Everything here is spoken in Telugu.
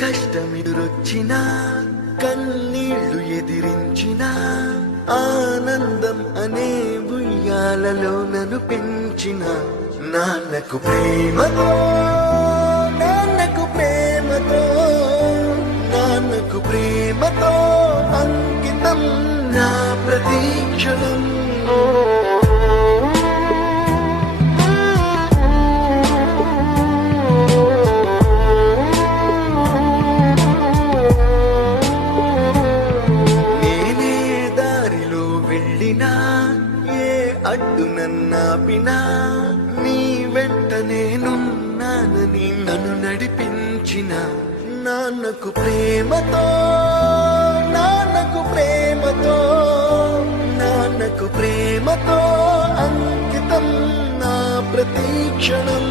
కష్టమెదురొచ్చినా కన్నీళ్లు ఎదిరించినా ఆనందం అనే ఉయ్యాలలో నన్ను పెంచిన నాన్నకు ప్రేమతో నాన్నకు ప్రేమతో నాన్నకు ప్రేమతో అంకితం నా ప్రతీక్షణం. ఏ అడ్డు నన్నాపినా నీ వెంట నేనున్నానని నన్ను నడిపించిన నాన్నకు ప్రేమతో నాన్నకు ప్రేమతో నాన్నకు ప్రేమతో అంకితం నా ప్రతీక్షణం.